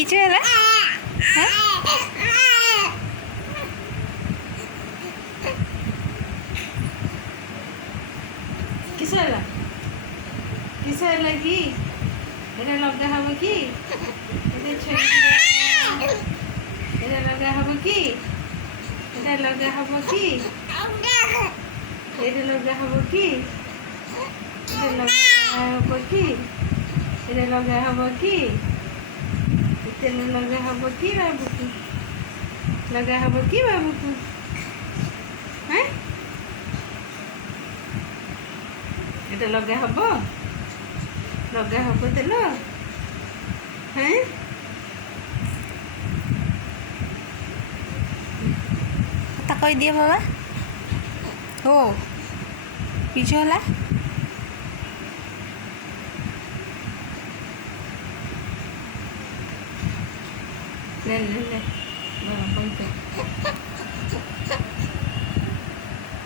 কিছু হলো? হ্যাঁ কিসে হলো? কিসে হলো কি? এটা লগা হবে কি? এটা ছেড়ে দিও। এটা লগা হবে কি? এটা লগা হবে কি? এটা লগা হবে কি? এটা লগা হবে কি? এটা লগা হবে কি? তেল লগা হবে কি বাবুকু? লগা হবে কি বাবুকু? হ্যাঁ এটা লগা হব? লগা হব তেল? হ্যাঁ তা কই দিয়ে বাবা ও কিছু হলা ले ले ले